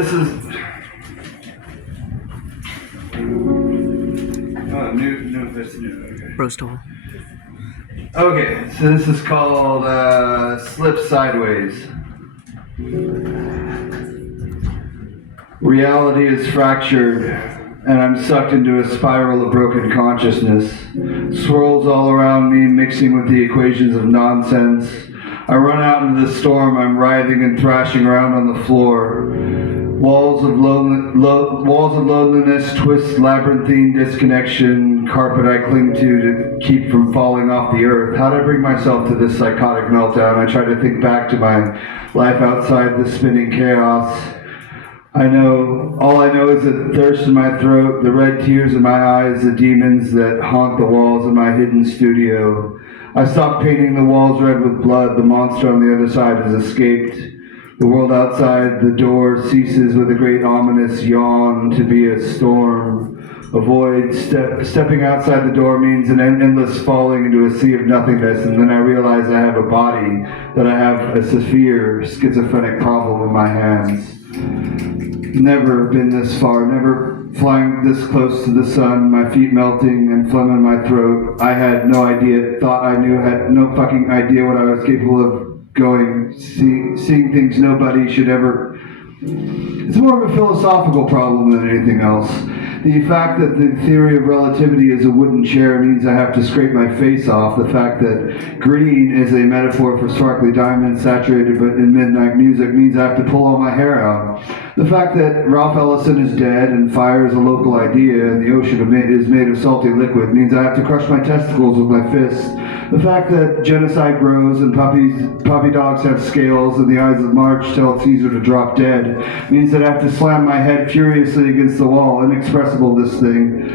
this is new. Okay. Roast all. Okay, so this is called Slip Sideways. Reality is fractured, and I'm sucked into a spiral of broken consciousness. Swirls all around me, mixing with the equations of nonsense. I run out into the storm, I'm writhing and thrashing around on the floor. Walls of loneliness, twist labyrinthine disconnection, carpet I cling to keep from falling off the earth. How did I bring myself to this psychotic meltdown? I try to think back to my life outside the spinning chaos. All I know is the thirst in my throat, the red tears in my eyes, the demons that haunt the walls of my hidden studio. I stopped painting the walls red with blood. The monster on the other side has escaped. The world outside the door ceases with a great ominous yawn to be a storm. Avoid stepping outside the door means an endless falling into a sea of nothingness, and then I realize I have a body, that I have a severe schizophrenic problem in my hands. Never been this far, never flying this close to the sun, my feet melting and phlegm in my throat. I had no idea, thought I knew, had no fucking idea what I was capable of going, seeing things nobody should ever. It's more of a philosophical problem than anything else. The fact that the theory of relativity is a wooden chair means I have to scrape my face off. The fact that green is a metaphor for sparkly diamonds saturated but in midnight music means I have to pull all my hair out. The fact that Ralph Ellison is dead and fire is a local idea and the ocean is made of salty liquid means I have to crush my testicles with my fists. The fact that genocide grows and puppy dogs have scales and the eyes of March tell Caesar to drop dead means that I have to slam my head furiously against the wall. Inexpressible, this thing.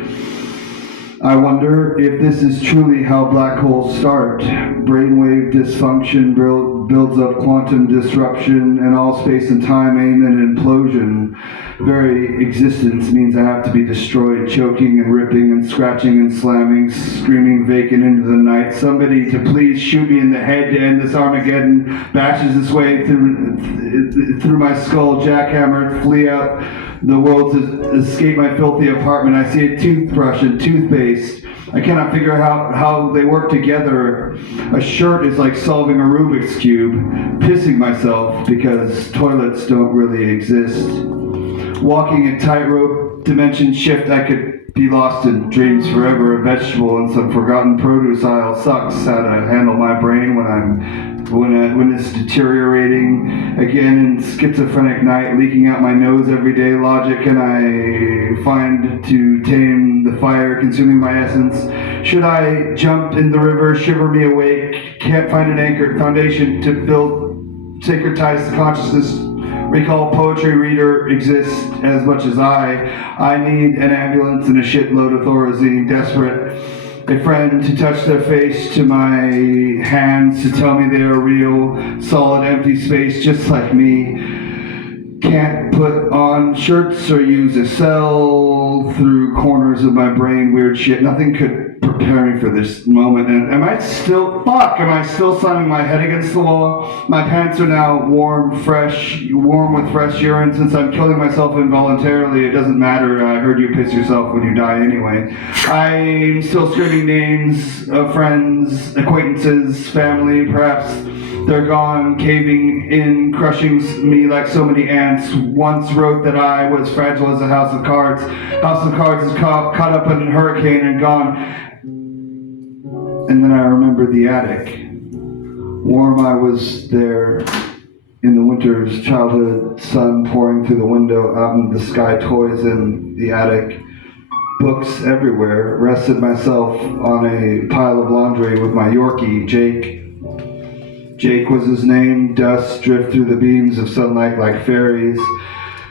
I wonder if this is truly how black holes start. Brainwave dysfunction builds up quantum disruption, and all space and time aim at an implosion. Very existence means I have to be destroyed, choking and ripping and scratching and slamming, screaming vacant into the night. Somebody to please shoot me in the head to end this Armageddon bashes its way through my skull, jackhammer, flee out the world to escape my filthy apartment. I see a toothbrush and toothpaste. I cannot figure out how they work together. A shirt is like solving a Rubik's Cube. Pissing myself because toilets don't really exist. Walking a tightrope dimension shift, I could be lost in dreams forever. A vegetable in some forgotten produce aisle sucks how to handle my brain when it's deteriorating. Again in schizophrenic night, leaking out my nose every day. Logic can I find to tame the fire consuming my essence? Should I jump in the river, shiver me awake? Can't find an anchored foundation to build sacred ties to consciousness. Recall poetry reader exists as much as I need an ambulance and a shitload of Thorazine. Desperate. A friend to touch their face to my hands to tell me they are real. Solid empty space just like me. Can't put on shirts or use a cell through corners of my brain. Weird shit. Nothing could prepare me for this moment. And am I still slamming my head against the wall? My pants are now warm with fresh urine. Since I'm killing myself involuntarily, it doesn't matter. I heard you piss yourself when you die anyway. I'm still screaming names of friends, acquaintances, family. Perhaps they're gone, caving in, crushing me like so many ants. Once wrote that I was fragile as a house of cards. House of cards is caught up in a hurricane and gone. And then I remembered the attic. Warm I was there in the winter's childhood, sun pouring through the window, out in the sky, toys in the attic, books everywhere. Rested myself on a pile of laundry with my Yorkie, Jake. Jake was his name. Dust drift through the beams of sunlight like fairies.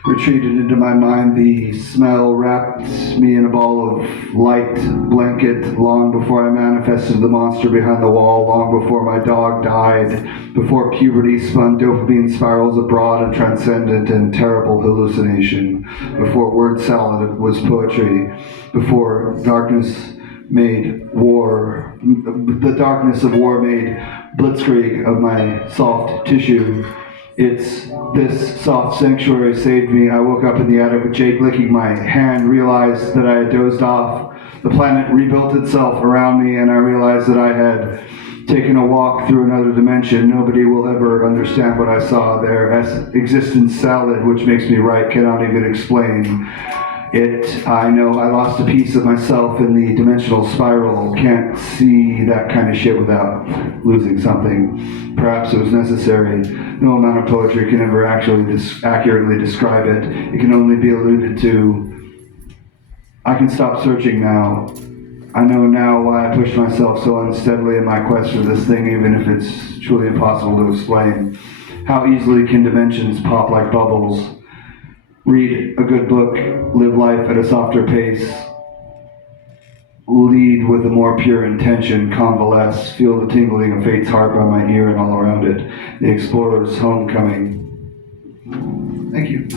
Retreated into my mind, the smell wrapped me in a ball of light blanket long before I manifested the monster behind the wall, long before my dog died, before puberty spun dopamine spirals abroad and transcendent in terrible hallucination, before word salad was poetry, before the darkness of war made blitzkrieg of my soft tissue. It's this soft sanctuary saved me. I woke up in the attic with Jake licking my hand, realized that I had dozed off. The planet rebuilt itself around me, and I realized that I had taken a walk through another dimension. Nobody will ever understand what I saw there. Existence salad, which makes me right, cannot even explain it. I know I lost a piece of myself in the dimensional spiral. Can't see that kind of shit without losing something. Perhaps it was necessary. No amount of poetry can ever actually accurately describe it. It can only be alluded to. I can stop searching now. I know now why I pushed myself so unsteadily in my quest for this thing, even if it's truly impossible to explain. How easily can dimensions pop like bubbles? Read a good book, live life at a softer pace, lead with a more pure intention, convalesce, feel the tingling of fate's heart by my ear and all around it. The explorer's homecoming. Thank you.